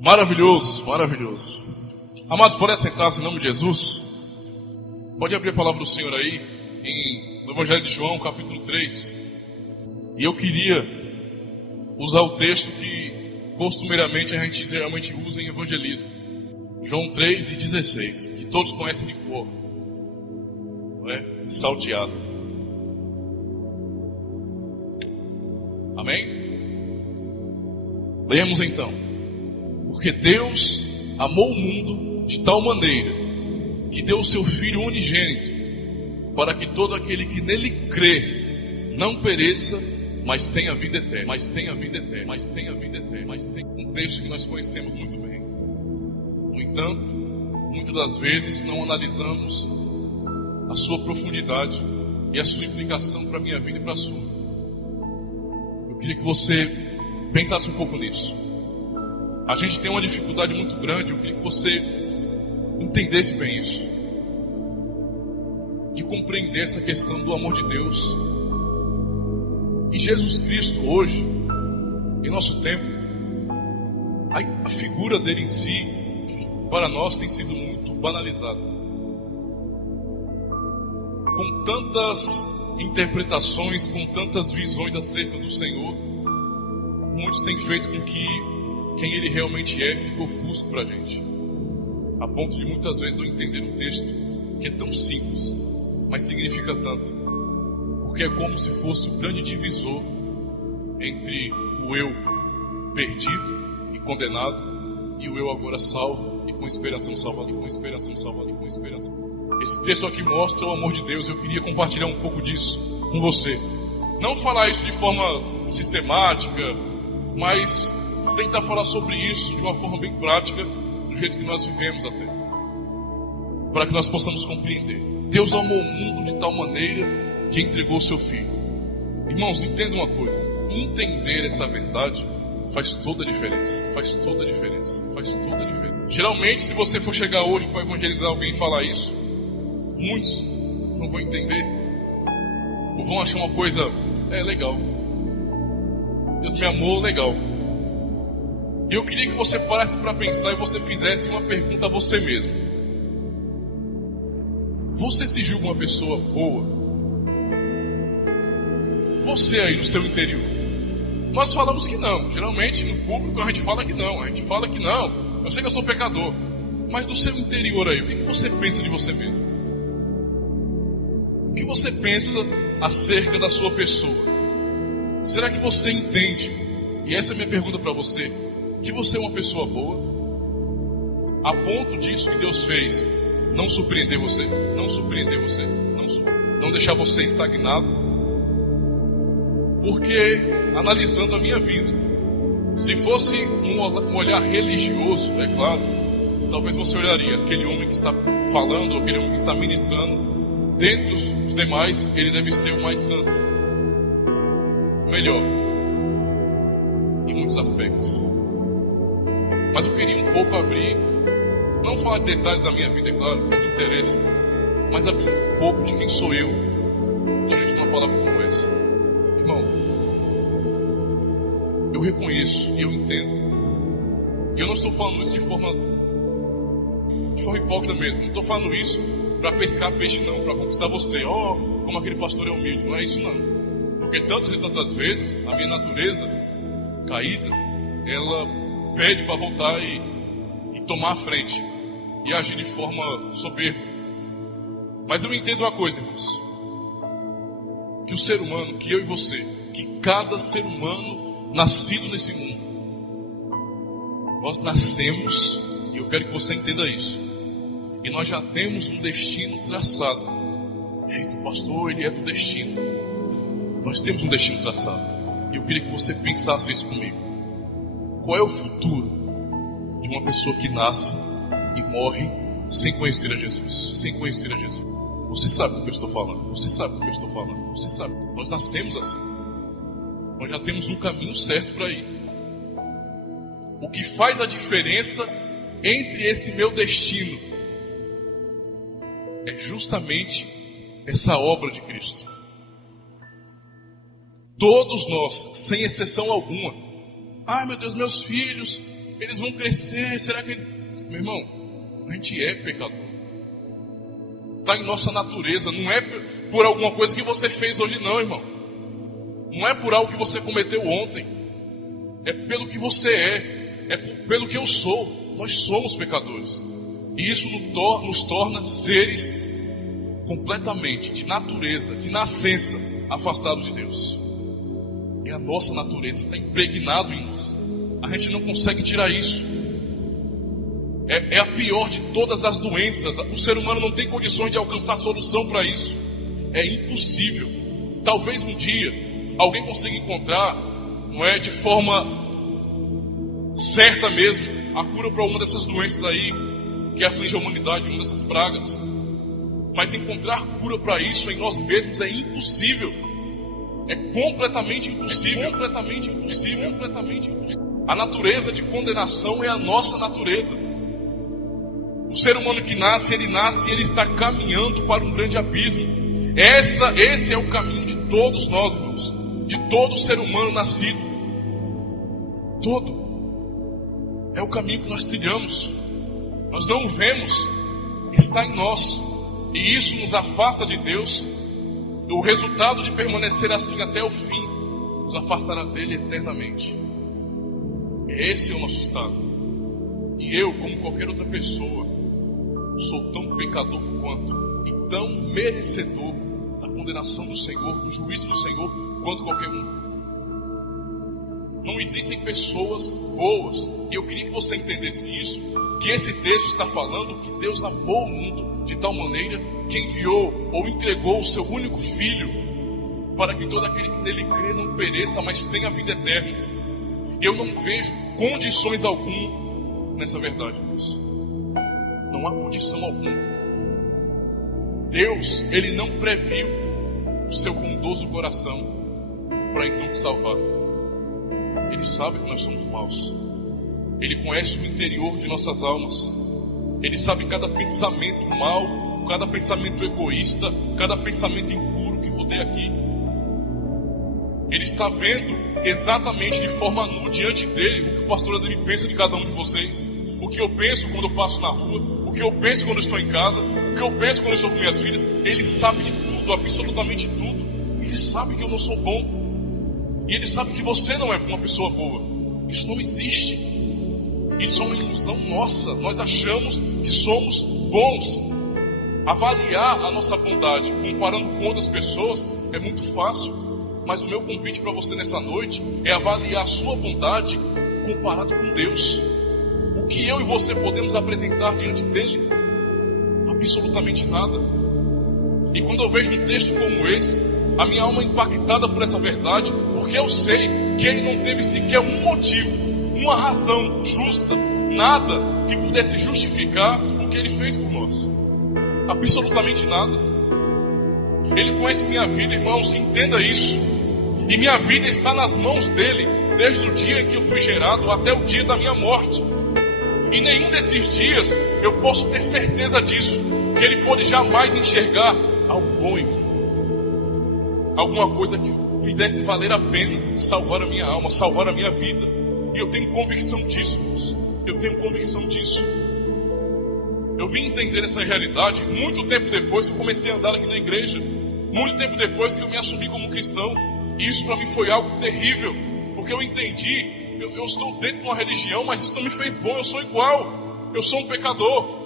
Maravilhoso, maravilhoso. Amados, pode sentar-se em nome de Jesus. Pode abrir a palavra do Senhor aí, no Evangelho de João, capítulo 3. E eu queria usar o texto que costumeiramente a gente geralmente usa em evangelismo. João 3:16, que todos conhecem de cor. Não é? Salteado. Amém? Leamos então. Porque Deus amou o mundo de tal maneira que deu o seu Filho unigênito, para que todo aquele que nele crê não pereça, mas tenha vida eterna. Mas tenha vida eterna. Mas tenha vida eterna. Mas tem um texto que nós conhecemos muito bem. No entanto, muitas das vezes não analisamos a sua profundidade e a sua implicação para a minha vida e para a sua. Eu queria que você pensasse um pouco nisso. A gente tem uma dificuldade muito grande. Eu queria que você entendesse bem isso, de compreender essa questão do amor de Deus. E Jesus Cristo hoje, em nosso tempo, a figura dele em si, para nós tem sido muito banalizada, com tantas interpretações, com tantas visões acerca do Senhor. Muitos têm feito com que quem ele realmente é ficou ofusco para a gente, a ponto de muitas vezes não entender um texto que é tão simples, mas significa tanto, porque é como se fosse o grande divisor entre o eu perdido e condenado e o eu agora salvo e com esperança no Salvador, com esperança no Salvador, com esperança. Esse texto aqui mostra o amor de Deus. Eu queria compartilhar um pouco disso com você. Não falar isso de forma sistemática, mas tentar falar sobre isso de uma forma bem prática, do jeito que nós vivemos até, para que nós possamos compreender. Deus amou o mundo de tal maneira que entregou o seu Filho. Irmãos, entendam uma coisa: entender essa verdade faz toda a diferença. Faz toda a diferença. Faz toda a diferença. Geralmente, se você for chegar hoje para evangelizar alguém e falar isso, muitos não vão entender, ou vão achar uma coisa, legal, Deus me amou, legal. E eu queria que você parasse para pensar e você fizesse uma pergunta a você mesmo. Você se julga uma pessoa boa? Você aí no seu interior? Nós falamos que não. Geralmente no público a gente fala que não. A gente fala que não. Eu sei que eu sou pecador. Mas do seu interior aí, o que você pensa de você mesmo? O que você pensa acerca da sua pessoa? Será que você entende? E essa é a minha pergunta para você. Que você é uma pessoa boa, a ponto disso que Deus fez não surpreender você, não deixar você estagnado. Porque, analisando a minha vida, se fosse um olhar religioso, é claro, talvez você olharia aquele homem que está falando, aquele homem que está ministrando, dentre os demais, ele deve ser o mais santo, o melhor, em muitos aspectos. Mas eu queria um pouco abrir, não falar de detalhes da minha vida, é claro, isso me interessa, mas abrir um pouco de quem sou eu diante de uma palavra como essa. Irmão, eu reconheço e eu entendo, e eu não estou falando isso de forma hipócrita mesmo. Não estou falando isso para pescar peixe não, para conquistar você, como aquele pastor é humilde. Não é isso não, porque tantas e tantas vezes a minha natureza caída, ela pede para voltar e tomar a frente e agir de forma soberba. Mas eu entendo uma coisa, irmãos, que o ser humano, que eu e você, que cada ser humano nascido nesse mundo, nós nascemos, e eu quero que você entenda isso, e nós já temos um destino traçado. Eita, o pastor, ele é do destino. Nós temos um destino traçado, e eu queria que você pensasse isso comigo. Qual é o futuro de uma pessoa que nasce e morre sem conhecer a Jesus? Sem conhecer a Jesus. Você sabe do que eu estou falando. Você sabe do que eu estou falando. Você sabe. Nós nascemos assim. Nós já temos um caminho certo para ir. O que faz a diferença entre esse meu destino é justamente essa obra de Cristo. Todos nós, sem exceção alguma. Ai meu Deus, meus filhos Eles vão crescer, será que eles... Meu irmão, a gente é pecador. Está em nossa natureza, não é por alguma coisa que você fez hoje não, irmão. Não é por algo que você cometeu ontem. É pelo que você é pelo que eu sou. Nós somos pecadores. E isso nos torna seres completamente, de natureza, de nascença, afastados de Deus. É a nossa natureza, está impregnado em nós. A gente não consegue tirar isso. É a pior de todas as doenças. O ser humano não tem condições de alcançar solução para isso. É impossível. Talvez um dia alguém consiga encontrar, não é, de forma certa mesmo, a cura para uma dessas doenças aí que aflige a humanidade, uma dessas pragas. Mas encontrar cura para isso em nós mesmos é impossível. É completamente impossível. Completamente impossível. Completamente impossível. A natureza de condenação é a nossa natureza. O ser humano que nasce e ele está caminhando para um grande abismo. Esse é o caminho de todos nós, irmãos. De todo ser humano nascido. Todo. É o caminho que nós trilhamos. Nós não o vemos. Está em nós. E isso nos afasta de Deus. O resultado de permanecer assim até o fim nos afastará dele eternamente. Esse é o nosso estado. E eu, como qualquer outra pessoa, sou tão pecador quanto e tão merecedor da condenação do Senhor, do juízo do Senhor, quanto qualquer um. Não existem pessoas boas. E eu queria que você entendesse isso, que esse texto está falando que Deus amou o mundo de tal maneira que enviou ou entregou o seu único filho para que todo aquele que nele crê não pereça, mas tenha vida eterna. Eu não vejo condições alguma nessa verdade, Deus. Não há condição alguma. Deus, Ele não previu o seu bondoso coração para então te salvar. Ele sabe que nós somos maus. Ele conhece o interior de nossas almas. Ele sabe cada pensamento mau, cada pensamento egoísta, cada pensamento impuro que rodeia aqui. Ele está vendo exatamente de forma nua diante dele o que o pastor Ademir pensa de cada um de vocês. O que eu penso quando eu passo na rua, o que eu penso quando eu estou em casa, o que eu penso quando eu estou com minhas filhas. Ele sabe de tudo, absolutamente tudo. Ele sabe que eu não sou bom. E ele sabe que você não é uma pessoa boa. Isso não existe. Isso é uma ilusão nossa. Nós achamos que somos bons. Avaliar a nossa bondade comparando com outras pessoas é muito fácil. Mas o meu convite para você nessa noite é avaliar a sua bondade comparado com Deus. O que eu e você podemos apresentar diante dele? Absolutamente nada. E quando eu vejo um texto como esse, a minha alma é impactada por essa verdade, porque eu sei que ele não teve sequer um motivo, uma razão justa, nada que pudesse justificar o que ele fez por nós. Absolutamente nada. Ele conhece minha vida, irmãos, entenda isso. E minha vida está nas mãos dele, desde o dia em que eu fui gerado até o dia da minha morte. E nenhum desses dias eu posso ter certeza disso, que ele pôde jamais enxergar algo bom em mim. Alguma coisa que fizesse valer a pena salvar a minha alma, salvar a minha vida. E eu tenho convicção disso, irmãos. Eu tenho convicção disso. Eu vim entender essa realidade muito tempo depois que eu comecei a andar aqui na igreja. Muito tempo depois que eu me assumi como cristão. E isso para mim foi algo terrível. Porque eu entendi, eu estou dentro de uma religião, mas isso não me fez bom. Eu sou igual. Eu sou um pecador.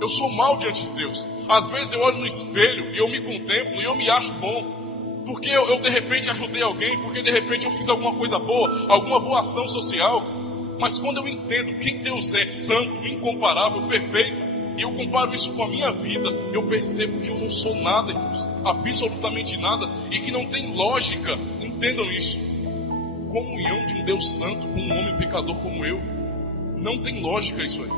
Eu sou mau diante de Deus. Às vezes eu olho no espelho e eu me contemplo e eu me acho bom. Porque eu de repente ajudei alguém, porque de repente eu fiz alguma coisa boa, alguma boa ação social. Mas quando eu entendo quem Deus é, santo, incomparável, perfeito, e eu comparo isso com a minha vida, eu percebo que eu não sou nada, irmãos, absolutamente nada, e que não tem lógica, entendam isso. Comunhão de um Deus santo com um homem pecador como eu, não tem lógica isso aí.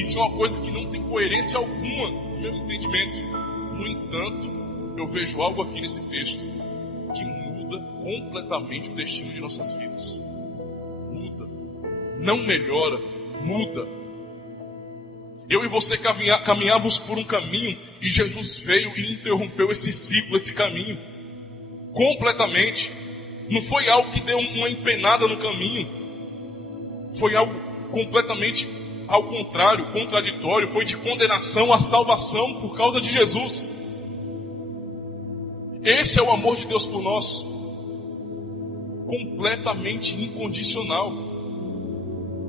Isso é uma coisa que não tem coerência alguma no meu entendimento. No entanto, eu vejo algo aqui nesse texto que muda completamente o destino de nossas vidas. Muda. Não melhora, muda. Eu e você caminhávamos por um caminho e Jesus veio e interrompeu esse ciclo, esse caminho. Completamente. Não foi algo que deu uma empenada no caminho. foi algo completamente ao contrário, contraditório, foi de condenação à salvação por causa de Jesus. Esse é o amor de Deus por nós, completamente incondicional.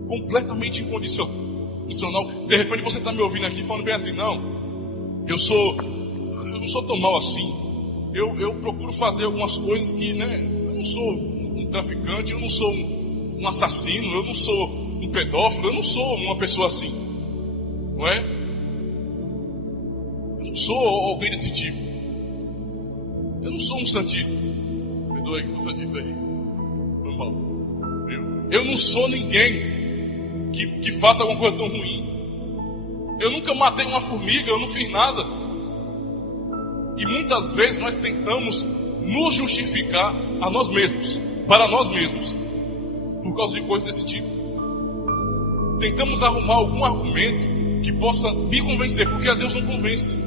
Completamente incondicional. De repente você está me ouvindo aqui falando bem assim, não, eu não sou tão mal assim. Eu procuro fazer algumas coisas que, né, eu não sou um traficante, eu não sou um assassino, eu não sou um pedófilo, eu não sou uma pessoa assim, não é? Eu não sou alguém desse tipo. Eu não sou um santista. Perdoa aí que o santista aí. Foi mal. Eu não sou ninguém que faça alguma coisa tão ruim. Eu nunca matei uma formiga, eu não fiz nada. E muitas vezes nós tentamos nos justificar a nós mesmos, para nós mesmos, por causa de coisas desse tipo. Tentamos arrumar algum argumento que possa me convencer, porque a Deus não convence,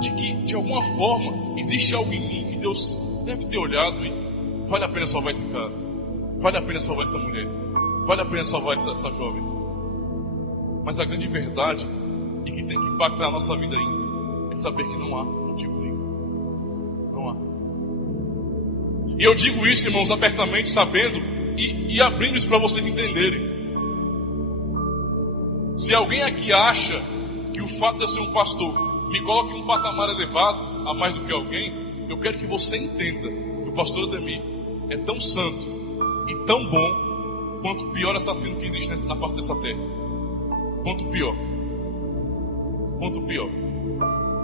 de que de alguma forma existe algo em mim que Deus deve ter olhado e vale a pena salvar esse cara, vale a pena salvar essa mulher, vale a pena salvar essa jovem. Mas a grande verdade, e que tem que impactar a nossa vida ainda, é saber que não há motivo nenhum. Não há. E eu digo isso, irmãos, abertamente, sabendo e abrindo isso para vocês entenderem. Se alguém aqui acha que o fato de eu ser um pastor me coloca em um patamar elevado a mais do que alguém, eu quero que você entenda que o pastor Ademir é tão santo e tão bom quanto o pior assassino que existe na face dessa terra. Quanto pior. Quanto pior.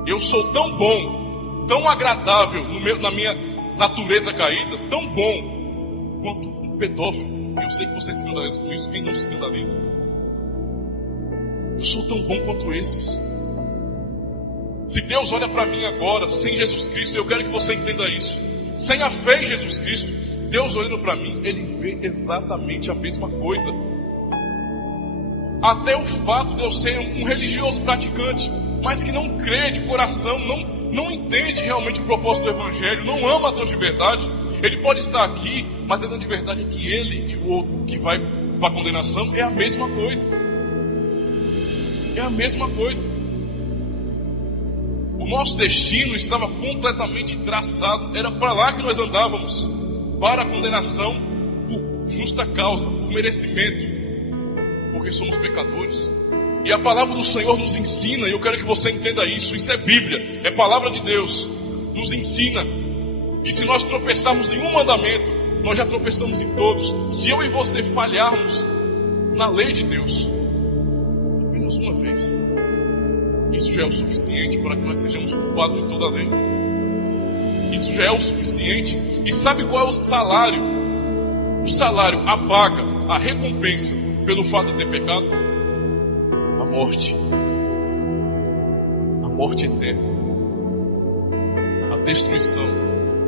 Eu sou tão bom, tão agradável na minha natureza caída, tão bom quanto um pedófilo. Eu sei que você se escandaliza com isso, quem não se escandaliza? Eu sou tão bom quanto esses. Se Deus olha para mim agora, sem Jesus Cristo, eu quero que você entenda isso. Sem a fé em Jesus Cristo, Deus olhando para mim, Ele vê exatamente a mesma coisa. Até o fato de eu ser um religioso praticante, mas que não crê de coração, não entende realmente o propósito do Evangelho, não ama a Deus de verdade, ele pode estar aqui, mas a grande verdade é que ele e o outro que vai para a condenação é a mesma coisa. É a mesma coisa. O nosso destino estava completamente traçado, era para lá que nós andávamos, para a condenação por justa causa, por merecimento, porque somos pecadores. E a palavra do Senhor nos ensina, e eu quero que você entenda isso, isso é Bíblia, é palavra de Deus, nos ensina que se nós tropeçarmos em um mandamento, nós já tropeçamos em todos. Se eu e você falharmos na lei de Deus apenas uma vez, isso já é o suficiente para que nós sejamos culpados de toda a lei. Isso já é o suficiente. E sabe qual é o salário? O salário, a paga, a recompensa pelo fato de ter pecado? A morte. A morte eterna. A destruição.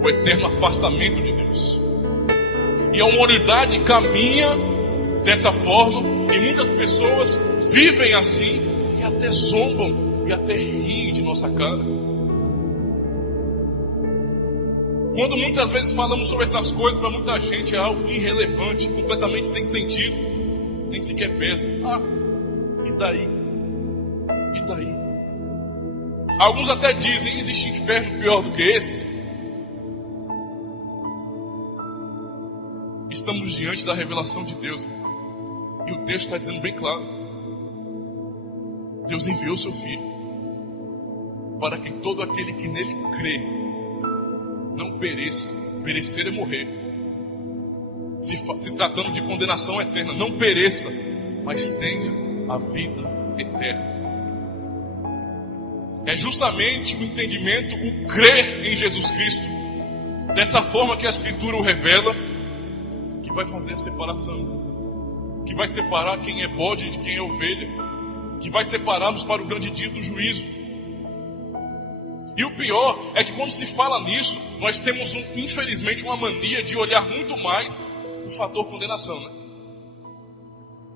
O eterno afastamento de Deus. E a humanidade caminha dessa forma, e muitas pessoas vivem assim e até zombam e até riem de nossa cara. Quando muitas vezes falamos sobre essas coisas, para muita gente é algo irrelevante, completamente sem sentido, nem sequer pesa. E daí? E daí? Alguns até dizem, existe inferno pior do que esse? Estamos diante da revelação de Deus, e o texto está dizendo bem claro: Deus enviou seu Filho para que todo aquele que nele crê não pereça. Perecer é morrer. Se tratando de condenação eterna, não pereça, mas tenha a vida eterna. É justamente o entendimento, o crer em Jesus Cristo, dessa forma que a Escritura o revela, que vai fazer a separação, que vai separar quem é bode de quem é ovelha, que vai separar-nos para o grande dia do juízo. E o pior é que quando se fala nisso, nós temos infelizmente uma mania de olhar muito mais o fator condenação, né?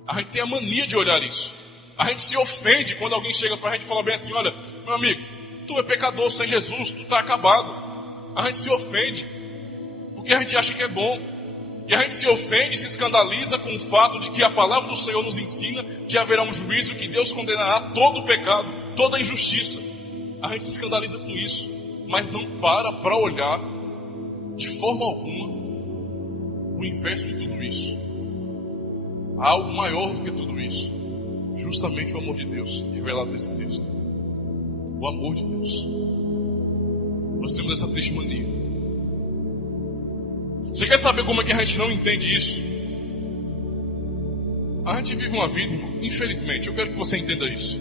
A gente tem a mania de olhar isso. A gente se ofende quando alguém chega para a gente e fala bem assim: olha, meu amigo, tu é pecador sem Jesus, tu está acabado. A gente se ofende porque a gente acha que é bom. E a gente se ofende, se escandaliza com o fato de que a palavra do Senhor nos ensina que haverá um juízo, que Deus condenará todo o pecado, toda a injustiça. A gente se escandaliza com isso, mas não para olhar de forma alguma o inverso de tudo isso. Há algo maior do que tudo isso, justamente o amor de Deus revelado nesse texto. O amor de Deus. Nós temos essa triste mania. Você quer saber como é que a gente não entende isso? A gente vive uma vida, irmão, infelizmente, eu quero que você entenda isso,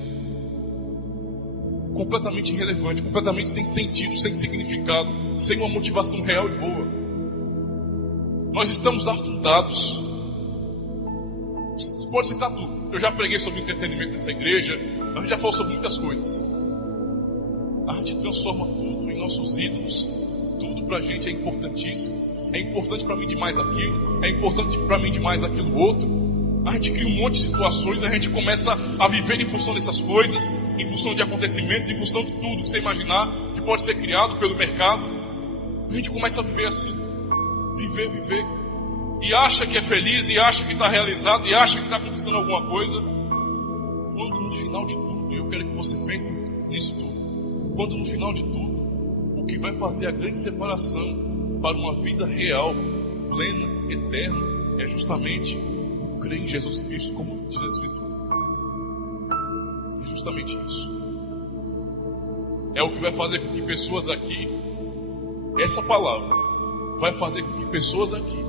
completamente irrelevante, completamente sem sentido, sem significado, sem uma motivação real e boa. Nós estamos afundados. Você pode citar tudo. Eu já preguei sobre entretenimento nessa igreja, a gente já falou sobre muitas coisas. A gente transforma tudo em nossos ídolos. Tudo pra gente é importantíssimo. É importante para mim demais aquilo, é importante para mim demais aquilo outro. A gente cria um monte de situações, a gente começa a viver em função dessas coisas, em função de acontecimentos, em função de tudo que você imaginar que pode ser criado pelo mercado. A gente começa a viver assim, viver, e acha que é feliz, e acha que está realizado, e acha que está conquistando alguma coisa, quando no final de tudo, e eu quero que você pense nisso tudo, quando no final de tudo, o que vai fazer a grande separação para uma vida real, plena, eterna, é justamente crer em Jesus Cristo, como diz a Escritura. É justamente isso. É o que vai fazer com que pessoas aqui, essa palavra, vai fazer com que pessoas aqui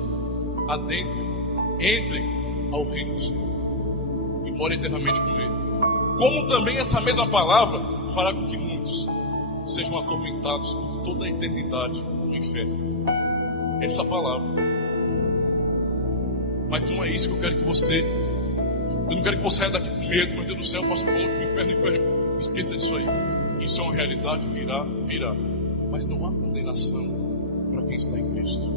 entrem ao reino do Senhor e morem eternamente com Ele. Como também essa mesma palavra fará com que muitos sejam atormentados por toda a eternidade no inferno. Essa palavra. Mas não é isso que eu quero que você... Eu não quero que você saia daqui com medo. Meu Deus do céu, eu posso falar que o inferno. Esqueça disso aí. Isso é uma realidade, virá. Mas não há condenação para quem está em Cristo.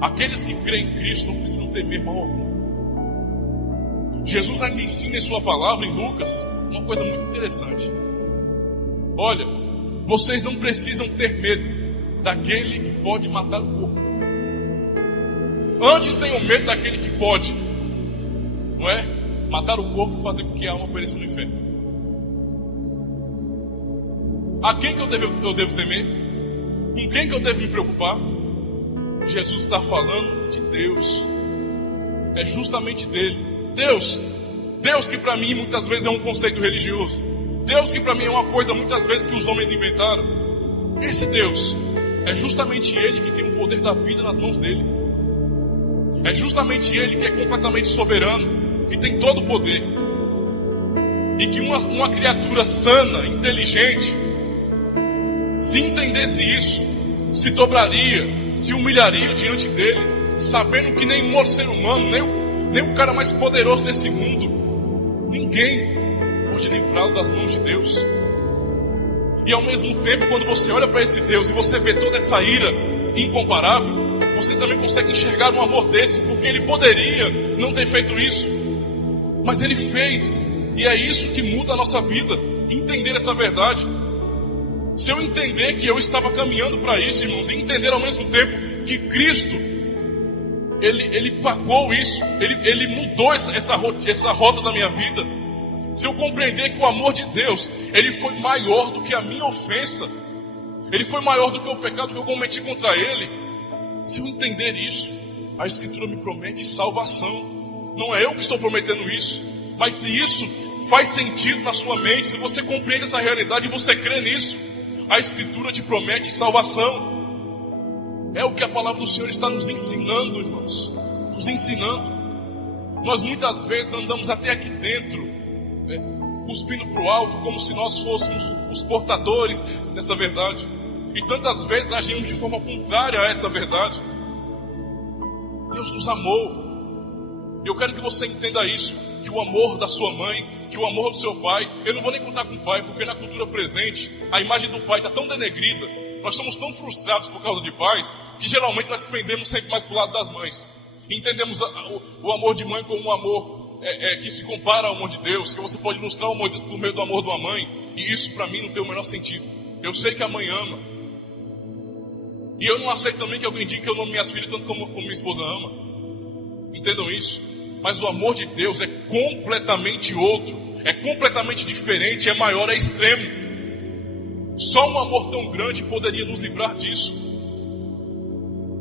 Aqueles que creem em Cristo não precisam temer mal algum. Jesus ainda ensina em sua palavra, em Lucas, uma coisa muito interessante. Olha, vocês não precisam ter medo daquele que pode matar o corpo. Antes tenham medo daquele que pode, não é? Matar o corpo e fazer com que a alma pereça no inferno. A quem que eu devo temer? Com quem que eu devo me preocupar? Jesus está falando de Deus. É justamente dele. Deus que para mim muitas vezes é um conceito religioso. Deus que para mim é uma coisa muitas vezes que os homens inventaram. Esse Deus é justamente Ele que tem o poder da vida nas mãos dele. É justamente Ele que é completamente soberano, que tem todo o poder. E que uma criatura sana, inteligente, se entendesse isso, se dobraria, se humilharia diante dele, sabendo que nenhum outro ser humano, nem o cara mais poderoso desse mundo, ninguém pode livrá-lo das mãos de Deus. E ao mesmo tempo, quando você olha para esse Deus e você vê toda essa ira incomparável, você também consegue enxergar um amor desse, porque Ele poderia não ter feito isso, mas Ele fez. E é isso que muda a nossa vida, entender essa verdade. Se eu entender que eu estava caminhando para isso, irmãos, e entender ao mesmo tempo que Cristo, Ele pagou isso, Ele mudou essa rota da minha vida. Se eu compreender que o amor de Deus, Ele foi maior do que a minha ofensa, Ele foi maior do que o pecado que eu cometi contra Ele. Se eu entender isso, a Escritura me promete salvação. Não é eu que estou prometendo isso, mas se isso faz sentido na sua mente, se você compreende essa realidade e você crê nisso, a Escritura te promete salvação. É o que a palavra do Senhor está nos ensinando, irmãos. Nos ensinando. Nós muitas vezes andamos até aqui dentro, cuspindo para o alto, como se nós fôssemos os portadores dessa verdade. E tantas vezes agimos de forma contrária a essa verdade. Deus nos amou. Eu quero que você entenda isso, que o amor da sua mãe, que o amor do seu pai, eu não vou nem contar com o pai, porque na cultura presente, a imagem do pai está tão denegrida, nós somos tão frustrados por causa de pais, que geralmente nós pendemos sempre mais para o lado das mães. Entendemos o amor de mãe como um amor que se compara ao amor de Deus, que você pode ilustrar o amor de Deus por meio do amor de uma mãe, e isso para mim não tem o menor sentido. Eu sei que a mãe ama, E eu não aceito também que alguém diga que eu não amo minhas filhas tanto como minha esposa ama. Entendam isso. Mas o amor de Deus é completamente outro, é completamente diferente, é maior, é extremo. Só um amor tão grande poderia nos livrar disso.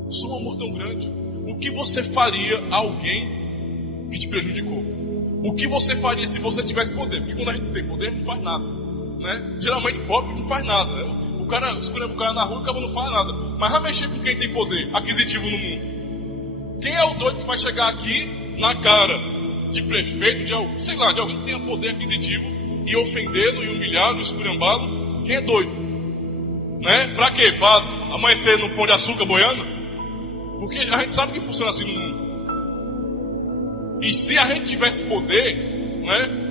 Só um amor tão grande. O que você faria a alguém que te prejudicou? O que você faria se você tivesse poder? Porque quando a gente não tem poder, não faz nada, né? Geralmente pobre não faz nada, né? O cara escolhe o cara na rua e o cara não faz nada. Mas vai mexer com quem tem poder aquisitivo no mundo. Quem é o doido que vai chegar aqui na cara de prefeito, de alguém, sei lá, de alguém que tenha poder aquisitivo e ofendê-lo, e humilhá-lo, esculhambá-lo? Quem é doido? Né? Pra quê? Pra amanhecer no pão de açúcar boiando? Porque a gente sabe que funciona assim no mundo. E se a gente tivesse poder, né?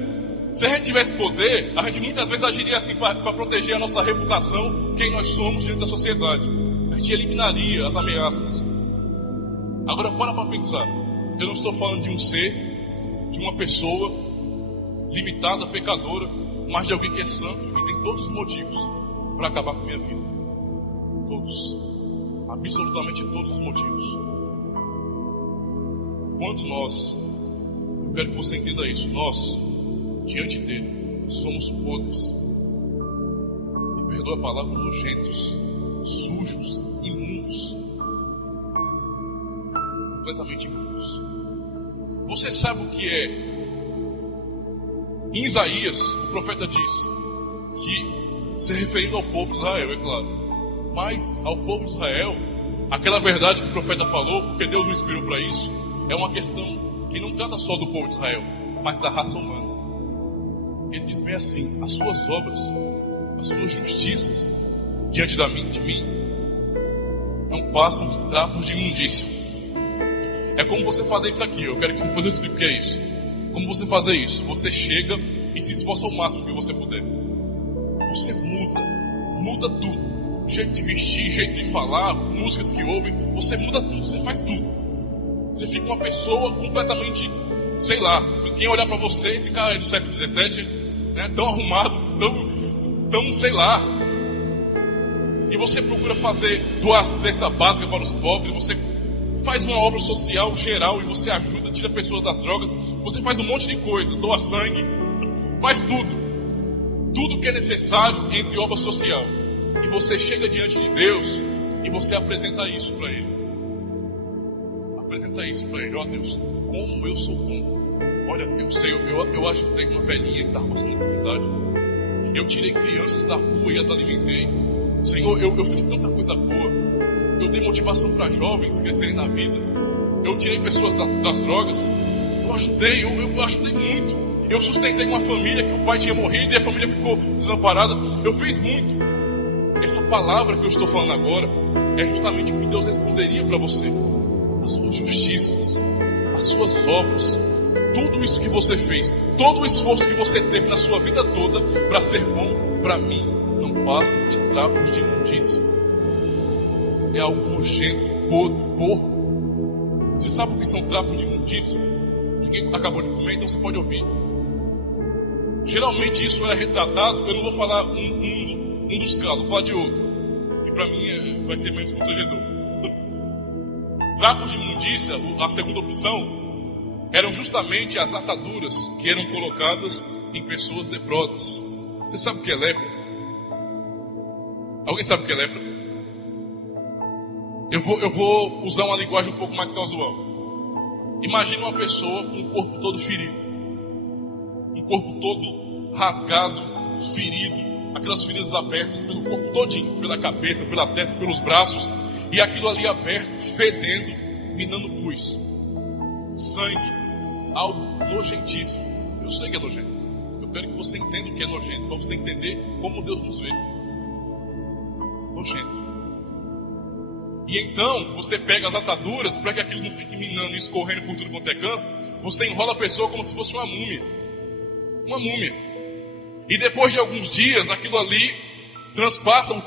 Se a gente tivesse poder, a gente muitas vezes agiria assim para proteger a nossa reputação, quem nós somos dentro da sociedade. A gente eliminaria as ameaças. Agora para pensar. Eu não estou falando de um ser, de uma pessoa limitada, pecadora, mas de alguém que é santo e tem todos os motivos para acabar com a minha vida. Todos. Absolutamente todos os motivos. Quando nós, eu quero que você entenda isso, nós, diante dele, somos podres. Me perdoa a palavra, nojentos, sujos, imundos. Completamente imundos. Você sabe o que é? Em Isaías, o profeta diz que, se referindo ao povo de Israel, é claro, mas ao povo de Israel, aquela verdade que o profeta falou, porque Deus o inspirou para isso, é uma questão que não trata só do povo de Israel, mas da raça humana. Ele diz bem assim: as suas obras, as suas justiças diante de mim não passam de trapos de imundícia. É como você fazer isso aqui. Eu quero que depois eu explique o que é isso. Como você fazer isso? Você chega e se esforça ao máximo que você puder. Você muda tudo. Jeito de vestir, jeito de falar, músicas que ouvem, você muda tudo, você faz tudo. Você fica uma pessoa completamente, sei lá, quem olhar pra você, esse cara é do século XVII, né, tão arrumado, tão, sei lá. E você procura doar cesta básica para os pobres, você faz uma obra social geral e você ajuda, tira pessoas das drogas, você faz um monte de coisa, doa sangue, faz tudo que é necessário entre obra social. E você chega diante de Deus e você apresenta isso para Ele. Apresenta isso para Ele. Ó Deus, como eu sou bom. Olha, eu sei, eu ajudei uma velhinha que estava passando necessidade. Eu tirei crianças da rua e as alimentei. Senhor, eu fiz tanta coisa boa. Eu dei motivação para jovens crescerem na vida. Eu tirei pessoas das drogas. Eu ajudei muito. Eu sustentei uma família que o pai tinha morrido e a família ficou desamparada. Eu fiz muito. Essa palavra que eu estou falando agora é justamente o que Deus responderia para você. As suas justiças, as suas obras, tudo isso que você fez, todo o esforço que você teve na sua vida toda para ser bom, para mim, não passa de trapos de imundícia. É algo nojento, podre, porco. Você sabe o que são trapos de imundícia? Ninguém acabou de comer, então você pode ouvir. Geralmente isso era retratado, eu não vou falar um dos casos, vou falar de outro, que para mim vai ser menos constrangedor. Trapos de imundícia, a segunda opção, eram justamente as ataduras que eram colocadas em pessoas leprosas. Você sabe o que é lepra? Alguém sabe o que é lepra? Eu vou usar uma linguagem um pouco mais casual. Imagine uma pessoa com o corpo todo ferido, um corpo todo rasgado, ferido, aquelas feridas abertas pelo corpo todinho, pela cabeça, pela testa, pelos braços, e aquilo ali aberto, fedendo, minando pus, sangue, algo nojentíssimo. Eu sei que é nojento. Eu quero que você entenda o que é nojento, para você entender como Deus nos vê. Nojento. E então, você pega as ataduras, para que aquilo não fique minando e escorrendo por tudo quanto é canto, você enrola a pessoa como se fosse uma múmia. Uma múmia. E depois de alguns dias, aquilo ali transpassa o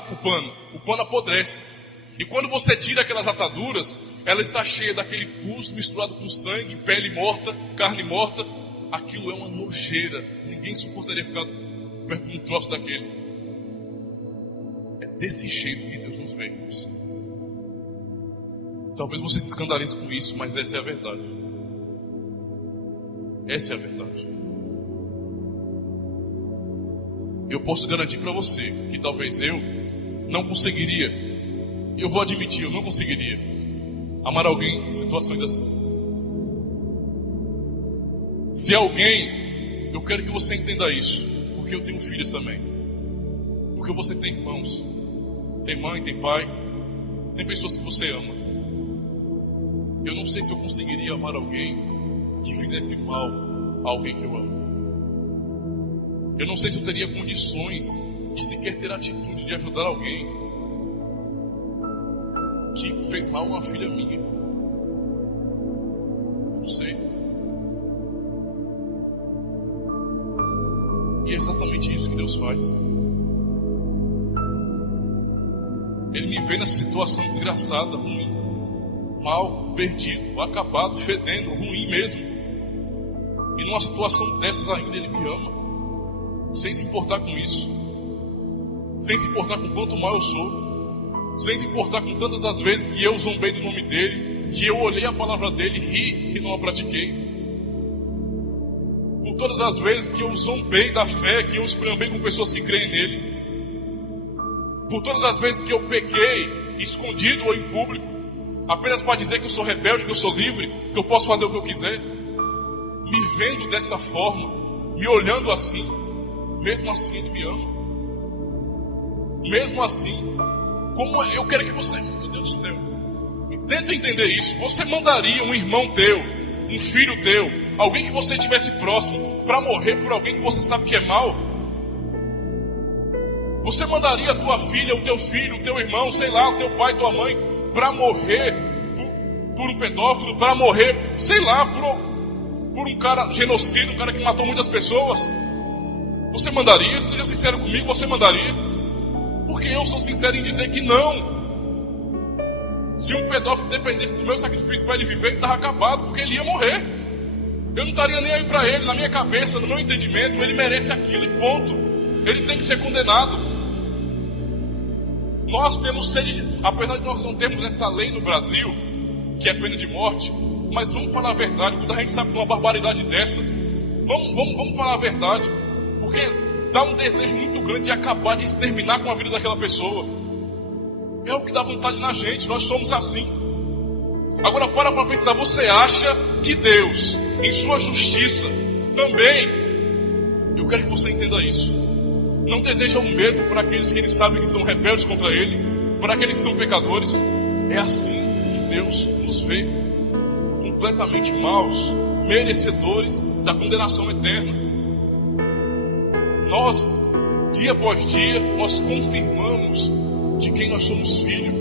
pano apodrece. E quando você tira aquelas ataduras, ela está cheia daquele pus misturado com sangue, pele morta, carne morta. Aquilo é uma nojeira. Ninguém suportaria ficar perto de um troço daquele. É desse jeito que Deus nos vê, irmãos. Talvez você se escandalize com isso, mas essa é a verdade. Essa é a verdade. Eu posso garantir para você que talvez eu não conseguiria, eu vou admitir, eu não conseguiria amar alguém em situações assim. Se alguém, eu quero que você entenda isso, porque eu tenho filhos também, porque você tem irmãos, tem mãe, tem pai, tem pessoas que você ama. Eu não sei se eu conseguiria amar alguém que fizesse mal a alguém que eu amo. Eu não sei se eu teria condições de sequer ter a atitude de ajudar alguém que fez mal a uma filha minha. Eu não sei. E é exatamente isso que Deus faz. Ele me vê nessa situação desgraçada, ruim, mal, perdido, acabado, fedendo, ruim mesmo. E numa situação dessas ainda Ele me ama. Sem se importar com isso, sem se importar com quanto mal eu sou, sem se importar com tantas as vezes que eu zombei do nome dele, que eu olhei a palavra dele, ri e não a pratiquei, por todas as vezes que eu zombei da fé, que eu esculhambei com pessoas que creem nele, por todas as vezes que eu pequei, escondido ou em público, apenas para dizer que eu sou rebelde, que eu sou livre, que eu posso fazer o que eu quiser, me vendo dessa forma, me olhando assim, mesmo assim Ele me ama. Mesmo assim, como eu quero que você, meu Deus do céu, tenta entender isso. Você mandaria um irmão teu, um filho teu, alguém que você estivesse próximo, para morrer por alguém que você sabe que é mal? Você mandaria a tua filha, o teu filho, o teu irmão, sei lá, o teu pai, tua mãe, para morrer por um pedófilo, para morrer, sei lá, por um cara genocida, um cara que matou muitas pessoas? Você mandaria? Seja sincero comigo, você mandaria? Porque eu sou sincero em dizer que não. Se um pedófilo dependesse do meu sacrifício para ele viver, ele estava acabado, porque ele ia morrer. Eu não estaria nem aí para ele, na minha cabeça, no meu entendimento, ele merece aquilo e ponto. Ele tem que ser condenado. Nós temos sede, apesar de nós não termos essa lei no Brasil, que é pena de morte, mas vamos falar a verdade, quando a gente sabe de uma barbaridade dessa, vamos falar a verdade. Porque dá um desejo muito grande de acabar, de exterminar com a vida daquela pessoa. É o que dá vontade na gente, nós somos assim. Agora para pensar, você acha que Deus, em sua justiça, também, eu quero que você entenda isso, não deseja o mesmo para aqueles que Ele sabe que são rebeldes contra Ele, para aqueles que são pecadores? É assim que Deus nos vê, completamente maus, merecedores da condenação eterna. Nós, dia após dia, nós confirmamos de quem nós somos filhos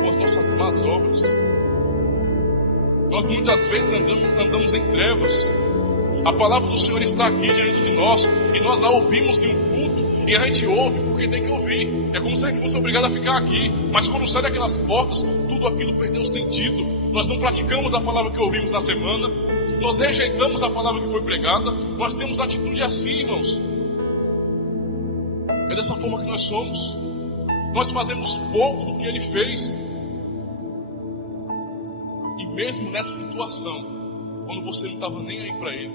com as nossas más obras. Nós muitas vezes andamos em trevas. A palavra do Senhor está aqui diante de nós e nós a ouvimos em um culto e a gente ouve porque tem que ouvir. É como se a gente fosse obrigado a ficar aqui, mas quando sai daquelas portas, tudo aquilo perdeu sentido. Nós não praticamos a palavra que ouvimos na semana. Nós rejeitamos a palavra que foi pregada. Nós temos atitude assim, irmãos. É dessa forma que nós somos. Nós fazemos pouco do que Ele fez. E mesmo nessa situação, quando você não estava nem aí para Ele,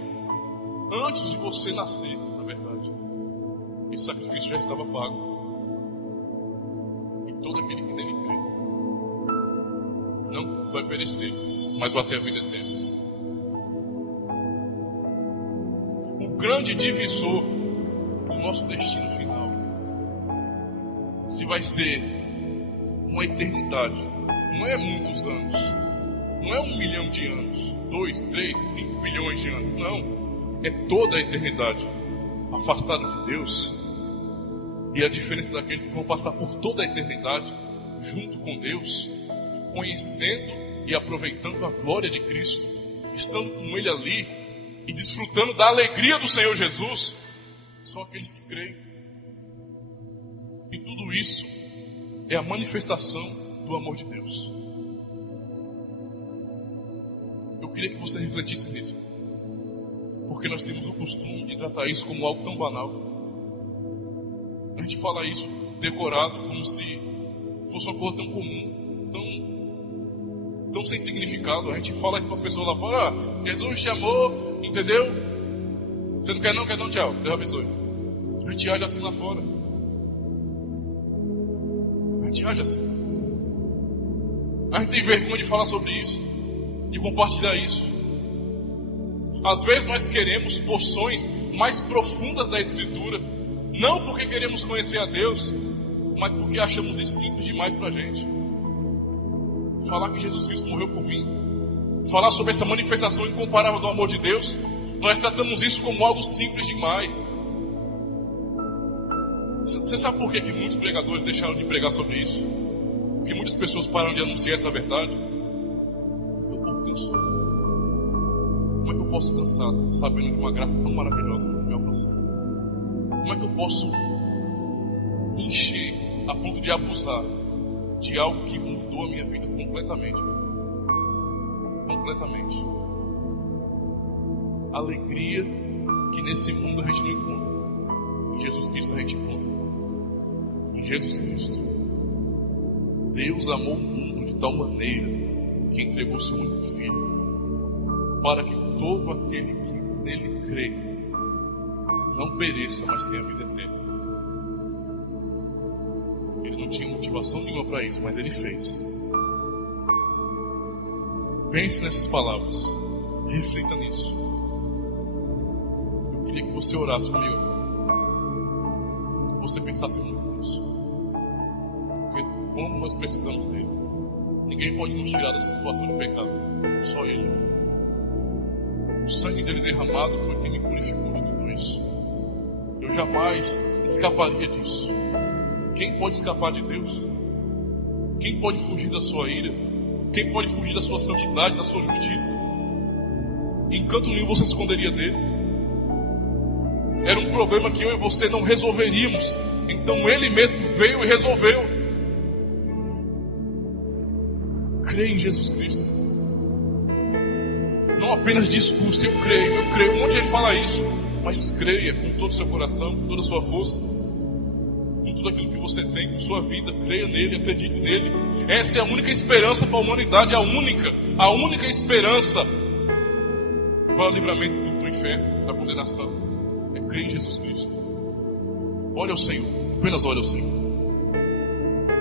antes de você nascer, na verdade, esse sacrifício já estava pago. E todo aquele que nele crê não vai perecer, mas vai ter a vida eterna. O grande divisor do nosso destino final, se vai ser uma eternidade, não é muitos anos, não é 1 milhão de anos, 2, 3, 5 bilhões de anos, não, é toda a eternidade afastado de Deus. E a diferença daqueles que vão passar por toda a eternidade junto com Deus, conhecendo e aproveitando a glória de Cristo, estando com Ele ali e desfrutando da alegria do Senhor Jesus, são aqueles que creem. E tudo isso é a manifestação do amor de Deus. Eu queria que você refletisse nisso, porque nós temos o costume de tratar isso como algo tão banal. A gente fala isso decorado como se fosse uma coisa tão comum, tão sem significado. A gente fala isso para as pessoas lá fora: Jesus te amou, entendeu? Você não quer não, tchau, Deus abençoe. A gente age assim lá fora. A gente age assim. A gente tem vergonha de falar sobre isso, de compartilhar isso. Às vezes nós queremos porções mais profundas da Escritura, não porque queremos conhecer a Deus, mas porque achamos isso simples demais pra gente. Falar que Jesus Cristo morreu por mim, falar sobre essa manifestação incomparável do amor de Deus, nós tratamos isso como algo simples demais. Você sabe por que muitos pregadores deixaram de pregar sobre isso? Porque muitas pessoas param de anunciar essa verdade? Porque o povo cansou. Como é que eu posso cansar sabendo de uma graça tão maravilhosa que me alcançou? Como é que eu posso encher a ponto de abusar de algo que mudou a minha vida completamente? Completamente. Alegria que nesse mundo a gente não encontra. Em Jesus Cristo a gente encontra. Em Jesus Cristo. Deus amou o mundo de tal maneira que entregou seu único Filho, para que todo aquele que nele crê não pereça, mas tenha vida eterna. Ele não tinha motivação nenhuma para isso, mas ele fez. Pense nessas palavras, reflita nisso. Eu queria que você orasse comigo, que você pensasse muito nisso, porque como nós precisamos dele. Ninguém pode nos tirar dessa situação de pecado, só ele. O sangue dele derramado foi quem me purificou de tudo isso. Eu jamais escaparia disso. Quem pode escapar de Deus? Quem pode fugir da sua ira? Quem pode fugir da sua santidade, da sua justiça? Em canto nenhum você se esconderia dele. Era um problema que eu e você não resolveríamos. Então ele mesmo veio e resolveu. Creia em Jesus Cristo. Não apenas discurso, eu creio. Um monte de gente fala isso. Mas creia com todo o seu coração, com toda a sua força, com tudo aquilo que você tem, com sua vida. Creia nele, acredite nele. Essa é a única esperança para a humanidade, a única esperança para o livramento do inferno, da condenação. É crer em Jesus Cristo. Olha ao Senhor, apenas olha ao Senhor.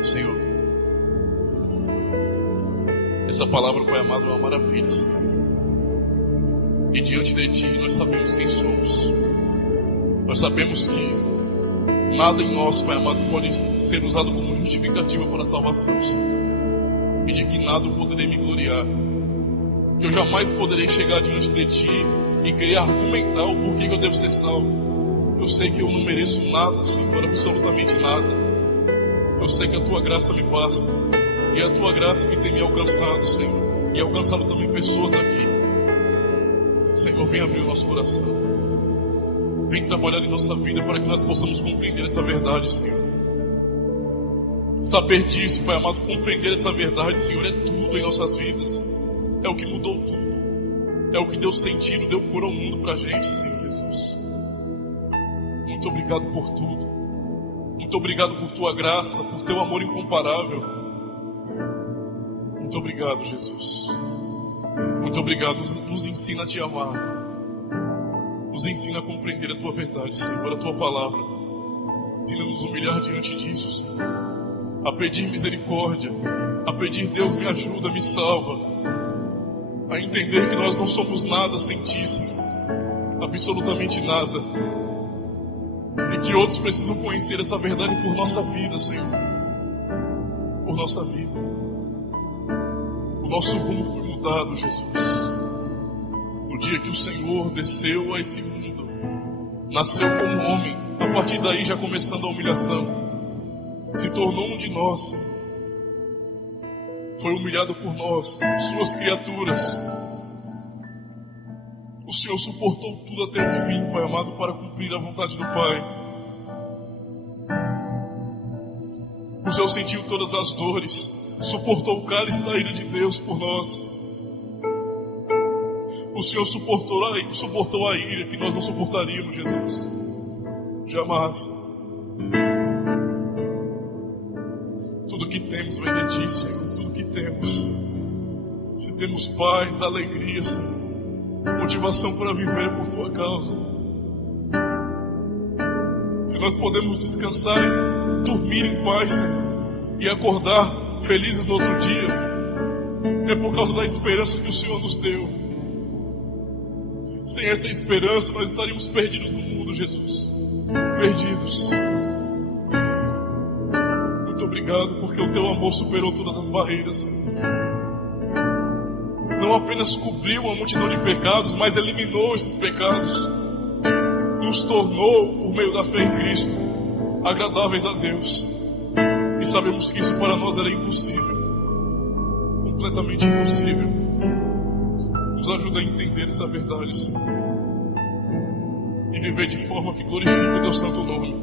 Senhor, essa palavra, Pai amado, é uma maravilha, Senhor. E diante de Ti nós sabemos quem somos. Nós sabemos que nada em nós, Pai amado, pode ser usado como justificativa para a salvação, Senhor. E de que nada eu poderei me gloriar. Que eu jamais poderei chegar diante de Ti e querer argumentar o porquê que eu devo ser salvo. Eu sei que eu não mereço nada, Senhor, absolutamente nada. Eu sei que a Tua graça me basta. E é a Tua graça que tem me alcançado, Senhor. E alcançado também pessoas aqui. Senhor, vem abrir o nosso coração. Vem trabalhar em nossa vida para que nós possamos compreender essa verdade, Senhor. Saber disso, Pai amado, compreender essa verdade, Senhor, é tudo em nossas vidas. É o que mudou tudo. É o que deu sentido, deu cor ao mundo para a gente, Senhor Jesus. Muito obrigado por tudo. Muito obrigado por Tua graça, por Teu amor incomparável. Muito obrigado, Jesus. Muito obrigado. Nos ensina a Te amar. Nos ensina a compreender a Tua verdade, Senhor, a Tua palavra. Ensina a nos humilhar diante disso, Senhor. A pedir misericórdia. A pedir, Deus, me ajuda, me salva. A entender que nós não somos nada sem Ti, Senhor. Absolutamente nada. E que outros precisam conhecer essa verdade por nossa vida, Senhor. Por nossa vida. O nosso rumo foi mudado, Jesus. No dia que o Senhor desceu a esse mundo, nasceu como homem, a partir daí já começando a humilhação, se tornou um de nós, Senhor. Foi humilhado por nós, suas criaturas. O Senhor suportou tudo até o fim, Pai amado, para cumprir a vontade do Pai. O Senhor sentiu todas as dores, suportou o cálice da ira de Deus por nós. O Senhor suportou a ira que nós não suportaríamos, Jesus. Jamais. Tudo que temos vem de Ti, Senhor. Tudo que temos. se temos paz, alegria, Senhor, motivação para viver por Tua causa. Se nós podemos descansar e dormir em paz, Senhor, e acordar felizes no outro dia, é por causa da esperança que o Senhor nos deu. Sem essa esperança nós estaríamos perdidos no mundo, Jesus. Perdidos. Muito obrigado, porque o Teu amor superou todas as barreiras, Senhor. Não apenas cobriu uma multidão de pecados, mas eliminou esses pecados. Nos tornou, por meio da fé em Cristo, agradáveis a Deus. E sabemos que isso para nós era impossível. Completamente impossível. Nos ajuda a entender essa verdade, Senhor. E viver de forma que glorifique o Teu santo nome.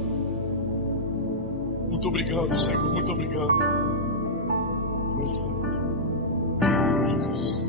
Muito obrigado, Senhor. Muito obrigado. Tu és santo. Jesus.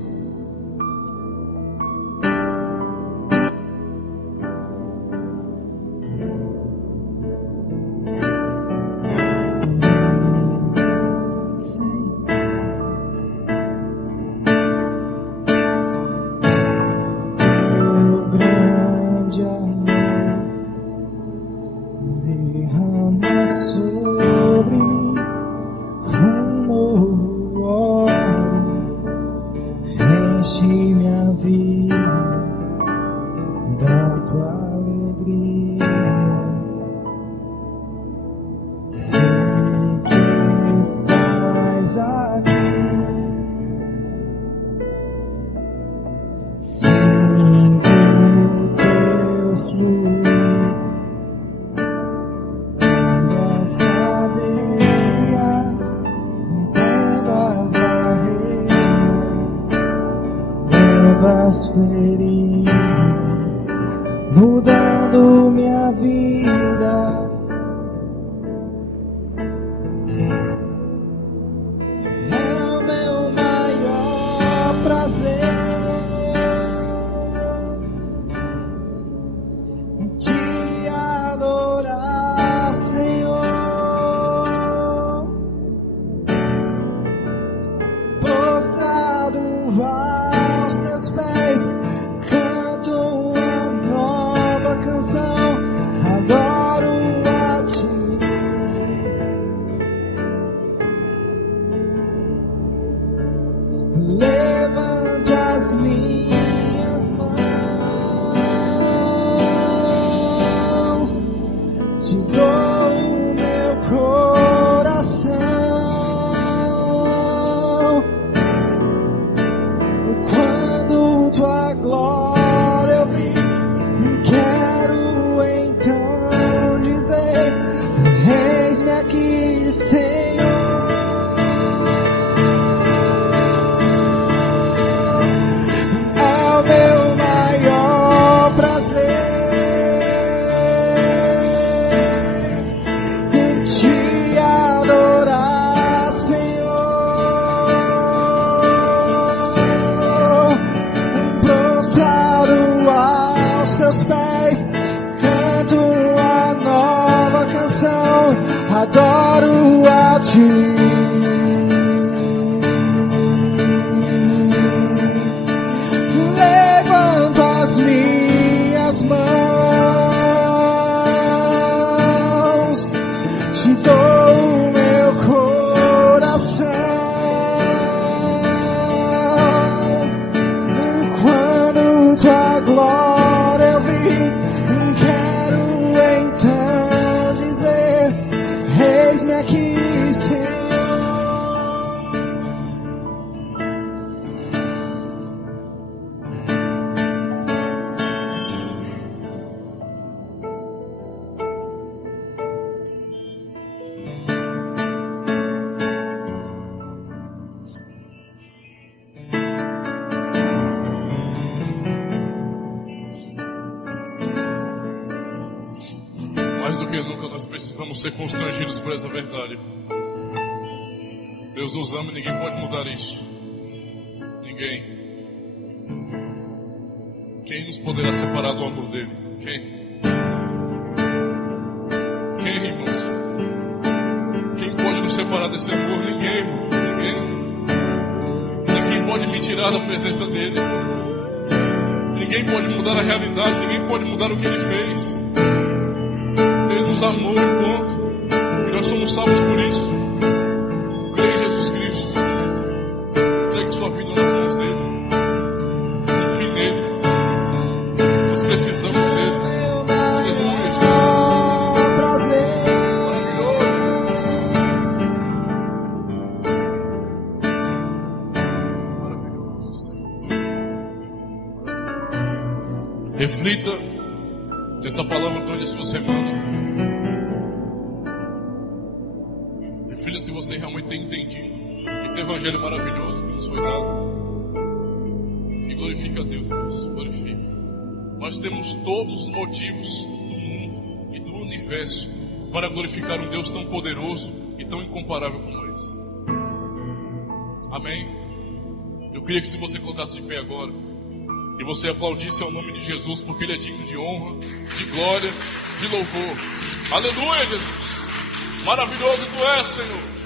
Mudando minha vida, é o meu maior prazer te adorar, Senhor, prostrado aos Teus pés. Adoro a Ti. Levante as minhas mãos, te dou o meu coração. Quando Tua glória eu vi, quero então dizer: eis-me aqui, Senhor. É o meu maior prazer em te adorar, Senhor, prostrado aos Teus pés, canto a nova canção, adoro a Ti. Levanto as minhas mãos, te dou o meu coração. Quando Tua glória eu vi, quero então dizer: eis-me aqui, Senhor. Mais do que nunca nós precisamos ser constrangidos por essa verdade. Deus nos ama e ninguém pode mudar isso. Ninguém. Quem nos poderá separar do amor dele? Quem? Quem, irmãos? Quem pode nos separar desse amor? Ninguém, irmão. Ninguém. Ninguém pode me tirar da presença dele. Ninguém pode mudar a realidade, ninguém pode mudar o que ele fez. Ele nos amou e ponto. E nós somos salvos por isso. Creia em Jesus Cristo. Entregue sua vida nas mãos dele. Confie nele. Nós precisamos dele. Aleluia, Jesus. Maravilhoso, Senhor. Reflita nessa palavra durante a sua semana. Reflita se você realmente tem entendido esse evangelho maravilhoso que nos foi dado. E glorifica a Deus, irmãos. Glorifica. Nós temos todos os motivos do mundo e do universo para glorificar um Deus tão poderoso e tão incomparável como esse. Amém? Eu queria que se você colocasse de pé agora e você aplaudisse ao nome de Jesus, porque Ele é digno de honra, de glória, de louvor. Aleluia, Jesus! Maravilhoso Tu és, Senhor!